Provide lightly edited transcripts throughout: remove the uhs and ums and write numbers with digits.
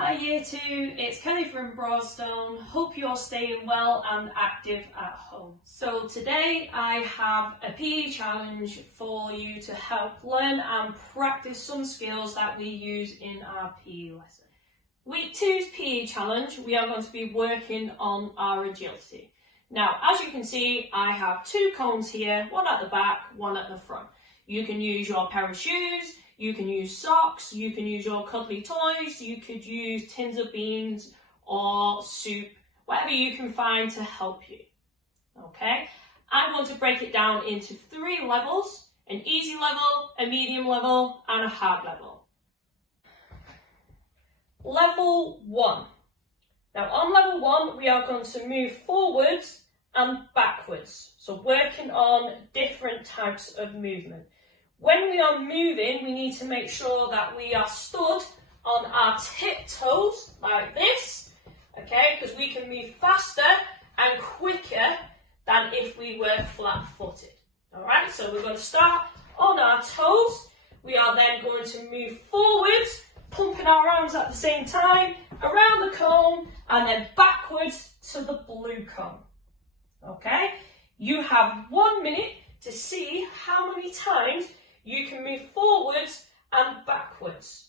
Hi Year 2, it's Kelly from Broadstone. Hope you're staying well and active at home. So today I have a PE challenge for you to help learn and practice some skills that we use in our PE lesson. Week 2's PE challenge, we are going to be working on our agility. Now, as you can see, I have two cones here, one at the back, one at the front. You can use your pair of shoes, you can use socks, you can use your cuddly toys, you could use tins of beans or soup, whatever you can find to help you. Okay, I'm going to break it down into 3 levels, an easy level, a medium level and a hard level. Level 1. Now on level 1 we are going to move forwards and backwards, so working on different types of movement. When we are moving, we need to make sure that we are stood on our tiptoes like this, okay, because we can move faster and quicker than if we were flat-footed. Alright, so we're going to start on our toes. We are then going to move forwards, pumping our arms at the same time, around the cone, and then backwards to the blue cone. Okay, you have 1 minute to see how many times you can move forwards and backwards.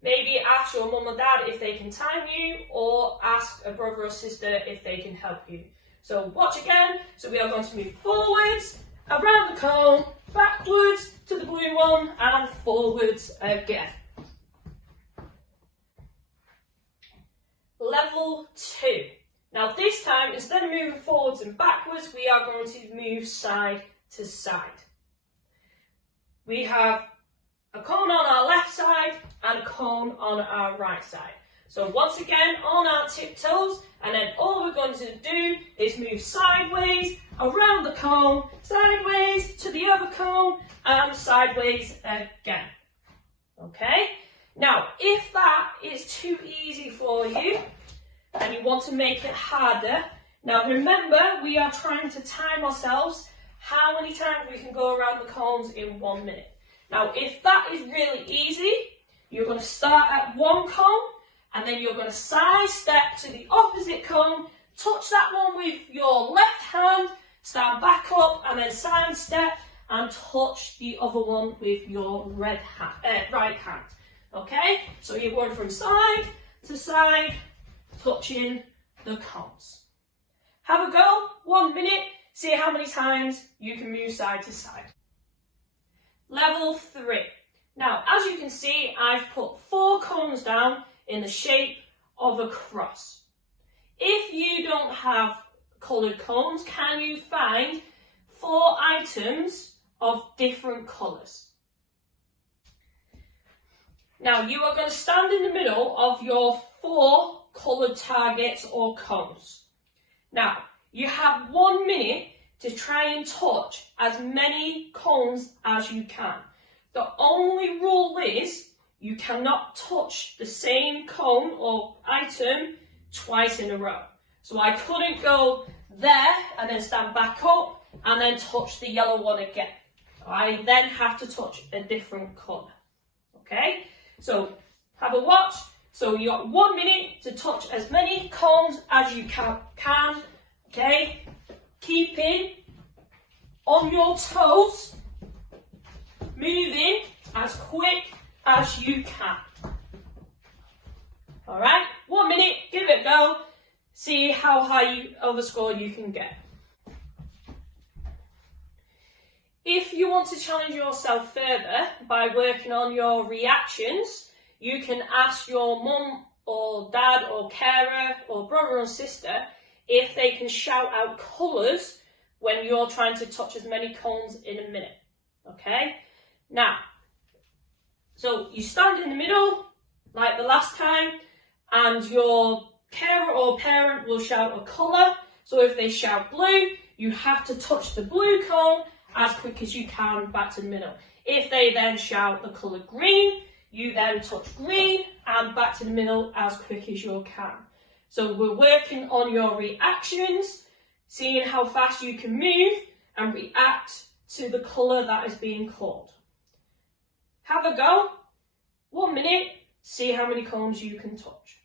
Maybe ask your mum or dad if they can time you, or ask a brother or sister if they can help you. So watch again. So we are going to move forwards, around the cone, backwards to the blue one, and forwards again. Level 2. Now this time, instead of moving forwards and backwards, we are going to move side to side. We have a cone on our left side and a cone on our right side. So once again, on our tiptoes, and then all we're going to do is move sideways, around the cone, sideways to the other cone, and sideways again. Okay? Now, if that is too easy for you, and you want to make it harder, now remember, we are trying to time ourselves how many times we can go around the cones in 1 minute. Now, if that is really easy, you're going to start at one cone, and then you're going to side step to the opposite cone, touch that one with your left hand, stand back up, and then side step and touch the other one with your right hand. Okay? So you're going from side to side, touching the cones. Have a go, 1 minute. See how many times you can move side to side. Level 3. Now, as you can see, I've put 4 cones down in the shape of a cross. If you don't have coloured cones, can you find 4 items of different colours? Now, you are going to stand in the middle of your 4 coloured targets or cones. Now, you have 1 minute to try and touch as many cones as you can. The only rule is you cannot touch the same cone or item twice in a row. So I couldn't go there and then stand back up and then touch the yellow one again. I then have to touch a different colour. Okay? So have a watch. So you got 1 minute to touch as many cones as you can. Okay, keeping on your toes, moving as quick as you can. Alright, 1 minute, give it a go, see how high of a score you can get. If you want to challenge yourself further by working on your reactions, you can ask your mum or dad or carer or brother or sister if they can shout out colours when you're trying to touch as many cones in a minute. Okay? Now, so you stand in the middle, like the last time, and your carer or parent will shout a colour. So if they shout blue, you have to touch the blue cone as quick as you can back to the middle. If they then shout the colour green, you then touch green and back to the middle as quick as you can. So we're working on your reactions, seeing how fast you can move and react to the colour that is being called. Have a go. 1 minute, See how many cones you can touch.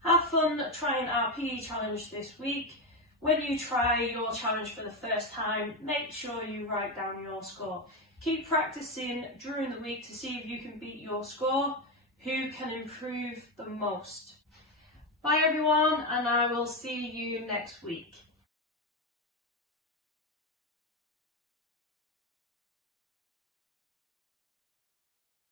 Have fun trying our PE challenge this week. When you try your challenge for the first time, make sure you write down your score. Keep practicing during the week to see if you can beat your score, who can improve the most. Bye everyone, and I will see you next week.